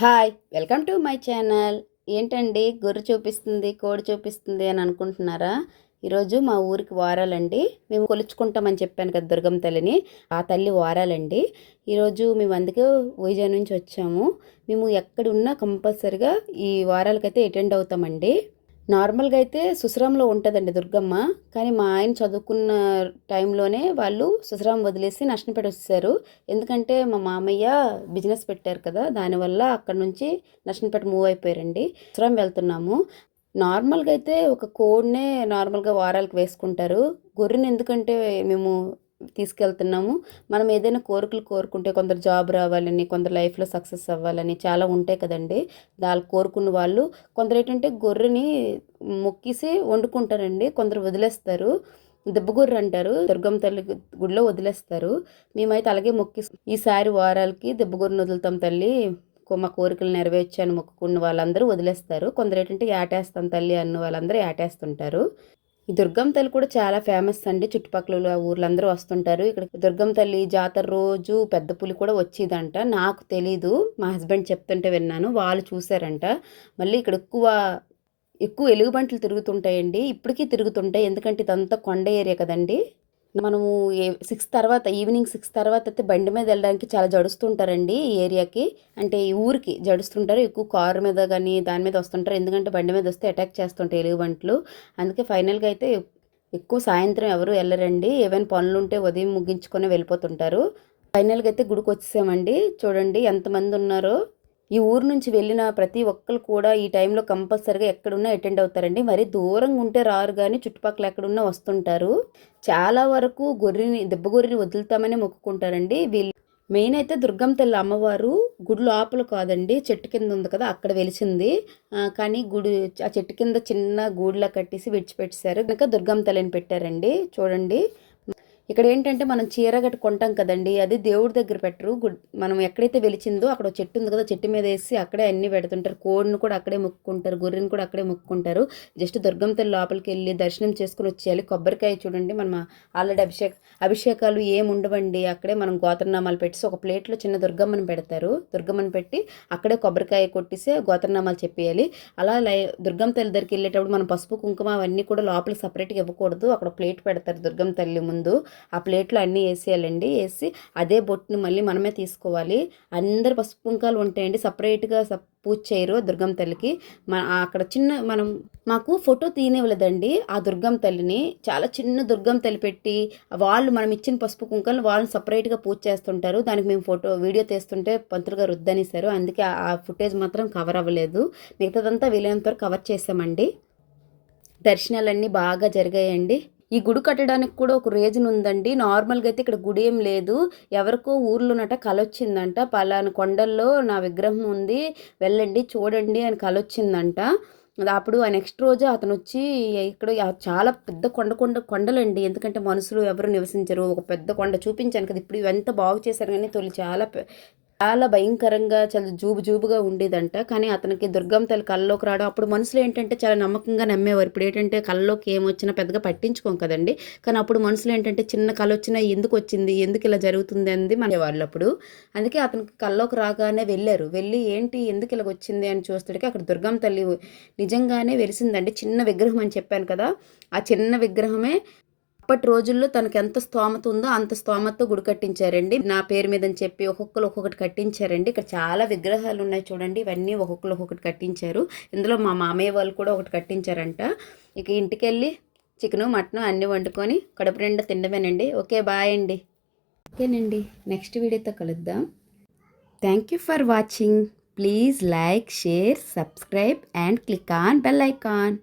Hi welcome to my channel. ఏంటండి గొర్రె చూపిస్తుంది కోడి చూపిస్తుంది అని అనుకుంటున్నారా? ఈరోజు మా ఊరికి వారాలండి. మేము కొలుచుకుంటామని చెప్పాను కదా దుర్గమ్మ తల్లిని ఆ తల్లి వారాలండి. ఈరోజు మేము అందుకే వైజాగ్ నుంచి వచ్చాము. మేము ఎక్కడున్నా కంపల్సరిగా ఈ వారాలకైతే అటెండ్ అవుతామండి. నార్మల్గా అయితే సుసరంలో ఉంటుందండి దుర్గమ్మ. కానీ మా ఆయన చదువుకున్న టైంలోనే వాళ్ళు సుసరం వదిలేసి నష్టంపేట వచ్చేసారు ఎందుకంటే మా మామయ్య బిజినెస్ పెట్టారు కదా దానివల్ల అక్కడ నుంచి నష్టంపేట మూవ్ అయిపోయారండి. సుసరం వెళ్తున్నాము. నార్మల్గా అయితే ఒక కోడ్నే నార్మల్గా వారాలకు వేసుకుంటారు. గొర్రెని ఎందుకంటే మేము తీసుకెళ్తున్నాము. మనం ఏదైనా కోరికలు కోరుకుంటే కొందరు జాబ్ రావాలని కొందరు లైఫ్లో సక్సెస్ అవ్వాలని చాలా ఉంటాయి కదండి. దాని కోరుకున్న వాళ్ళు కొందరు ఏంటంటే గొర్రెని మొక్కిసి వండుకుంటారండి. కొందరు వదిలేస్తారు. దెబ్బగొర్రె అంటారు. దుర్గమ్మ తల్లి గుడిలో వదిలేస్తారు. మేమైతే అలాగే మొక్కి ఈసారి వారాలకి దెబ్బగొర్రెని వదులుతాం తల్లి. మా కోరికలు నెరవేర్చాను మొక్కుకున్న వాళ్ళందరూ వదిలేస్తారు. కొందరు ఏంటంటే ఏటేస్తాం తల్లి అన్న వాళ్ళందరూ ఏటేస్తుంటారు ఈ దుర్గం తల్లి కూడా చాలా ఫేమస్ అండి. చుట్టుపక్కల ఊర్లందరూ వస్తుంటారు. ఇక్కడ దుర్గం తల్లి జాతర రోజు పెద్ద పులి కూడా వచ్చేదంట. నాకు తెలీదు. మా హస్బెండ్ చెప్తుంటే విన్నాను. వాళ్ళు చూసారంట మళ్ళీ ఇక్కడ ఎక్కువ ఎక్కువ ఎలుగుబంట్లు తిరుగుతుంటాయండి. ఇప్పటికీ తిరుగుతుంటాయి. ఎందుకంటే ఇదంతా కొండ ఏరియా కదండి. మనము ఏ సిక్స్ తర్వాత ఈవినింగ్ సిక్స్ తర్వాత అయితే బండి మీద వెళ్ళడానికి చాలా జడుస్తుంటారండి ఈ ఏరియాకి. అంటే ఈ ఊరికి జడుస్తుంటారు. ఎక్కువ కారు మీద కానీ దాని మీద వస్తుంటారు. ఎందుకంటే బండి మీద వస్తే అటాక్ చేస్తుంటాయి ఎలుగుబంట్లు అందుకే ఫైనల్గా అయితే ఎక్కువ సాయంత్రం ఎవరు వెళ్ళరండి. ఏవైనా పనులు ఉంటే ఉదయం ముగించుకొని వెళ్ళిపోతుంటారు. ఫైనల్గా అయితే గుడికి వచ్చేసామండి చూడండి ఎంతమంది ఉన్నారో. ఈ ఊరు నుంచి వెళ్ళిన ప్రతి ఒక్కరు కూడా ఈ టైంలో కంపల్సరిగా ఎక్కడున్నా అటెండ్ అవుతారండి. మరి దూరంగా ఉంటే రారు కానీ చుట్టుపక్కల ఎక్కడున్నా వస్తుంటారు. చాలా వరకు గొర్రెని దెబ్బ గొర్రెని వదులుతామని మొక్కుకుంటారండి. వీళ్ళు మెయిన్ అయితే దుర్గం తల్లి అమ్మవారు గుడి లోపల కాదండి. చెట్టు కింద ఉంది కదా అక్కడ వెలిసింది. కానీ గుడి ఆ చెట్టు కింద చిన్న గూడులా కట్టేసి విడిచిపెట్టేశారు. కనుక దుర్గం తల్లిని పెట్టారండి. చూడండి. ఇక్కడ ఏంటంటే మనం చీర గట్టు కొంటాం కదండి అది దేవుడి దగ్గర పెట్టరు. మనం ఎక్కడైతే వెలిచిందో అక్కడ చెట్టు ఉంది కదా చెట్టు మీద వేసి అక్కడే అన్ని పెడుతుంటారు. కోడిని కూడా అక్కడే మొక్కుకుంటారు గొర్రెని కూడా అక్కడే మొక్కుకుంటారు జస్ట్ దుర్గం తల్లి లోపలికి వెళ్ళి దర్శనం చేసుకుని వచ్చేయాలి. కొబ్బరికాయ చూడండి మనం ఆల్రెడీ అభిషేక అభిషేకాలు ఏమి ఉండవండి. అక్కడే మనం గోత్రనామాలు పెట్టి ఒక ప్లేట్లో చిన్న దుర్గమ్మని పెడతారు. దుర్గమ్మని పెట్టి అక్కడే కొబ్బరికాయ కొట్టేసి గోత్రనామాలు చెప్పేయాలి. అలా దుర్గం తల్లి దగ్గరికి వెళ్ళేటప్పుడు మనం పసుపు కుంకుమ అవన్నీ కూడా లోపల సపరేట్గా ఇవ్వకూడదు. అక్కడ ప్లేట్ పెడతారు దుర్గం తల్లి ముందు. ఆ ప్లేట్లో అన్నీ వేసేయాలండి వేసి అదే బొట్టుని మళ్ళీ మనమే తీసుకోవాలి. అందరు పసుపు కుంకాలు ఉంటాయండి. సపరేట్గా సప్ పూజ చేయరు దుర్గం తల్లికి. మన అక్కడ చిన్న మనం మాకు ఫోటో తీయనివ్వలేదండి. ఆ దుర్గం తల్లిని చాలా చిన్న దుర్గం తల్లి పెట్టి వాళ్ళు మనం ఇచ్చిన పసుపు కుంకలు వాళ్ళని సపరేట్గా పూజ చేస్తుంటారు. దానికి మేము ఫోటో వీడియో తీస్తుంటే పంతులుగా వద్దనేసారు. అందుకే ఆ ఫుటేజ్ మాత్రం కవర్ అవ్వలేదు. మిగతాదంతా వీలైనంత వరకు కవర్ చేసామండి. దర్శనాలన్నీ బాగా జరిగాయండి. ఈ గుడి కట్టడానికి కూడా ఒక రీజన్ ఉందండి. నార్మల్గా అయితే ఇక్కడ గుడి ఏం లేదు. ఎవరికో ఊర్లోనట కలొచ్చిందంట. పలానా కొండల్లో నా విగ్రహం ఉంది. వెళ్ళండి చూడండి అని కలొచ్చిందంట. అప్పుడు ఆ నెక్స్ట్ రోజు అతను వచ్చి ఇక్కడ చాలా పెద్ద కొండ కొండ కొండలండి. ఎందుకంటే మనుషులు ఎవరు నివసించరు. ఒక పెద్ద కొండ చూపించాను కదా ఇప్పుడు ఎంత బాగు చేశారు కానీ తొలి చాలా చాలా భయంకరంగా చాలా జూబు జూబుగా ఉండేదంట. కానీ అతనికి దుర్గం తల్లి కళ్ళలోకి రావడం అప్పుడు మనుషులు ఏంటంటే చాలా నమ్మకంగా నమ్మేవారు. ఇప్పుడు ఏంటంటే కళ్ళలోకి ఏమొచ్చినా పెద్దగా పట్టించుకోం కదండి. కానీ అప్పుడు మనుషులు ఏంటంటే చిన్న కళ వచ్చినా ఎందుకు వచ్చింది? ఎందుకు ఇలా జరుగుతుంది? అనేది మన వాళ్ళు అప్పుడు. అందుకే అతనికి కళ్ళలోకి రాగానే వెళ్ళారు. వెళ్ళి ఏంటి? ఎందుకు ఇలా వచ్చింది? అని చూస్తాడికి అక్కడ దుర్గం తల్లి నిజంగానే వెలిసిందండి. చిన్న విగ్రహం అని చెప్పాను కదా. ఆ చిన్న విగ్రహమే అప్పటి రోజుల్లో తనకు ఎంత స్తోమత ఉందో అంత స్తోమతతో గుడి కట్టించారండి. నా పేరు మీద అని చెప్పి ఒక్కొక్కరు ఒక్కొక్కటి కట్టించారండి. ఇక్కడ చాలా విగ్రహాలు ఉన్నాయి చూడండి. ఇవన్నీ ఒక్కొక్కరు ఒక్కొక్కటి కట్టించారు. ఇందులో మా మామయ్య వాళ్ళు కూడా ఒకటి కట్టించారంట. ఇక ఇంటికి వెళ్ళి చికెను మటను అన్నీ వండుకొని కడుపు నిండా తినడమేనండి. ఓకే బాయ్ అండి. ఓకేనండి. నెక్స్ట్ వీడియోతో కలుద్దాం. Thank you for watching please like share subscribe and click on bell icon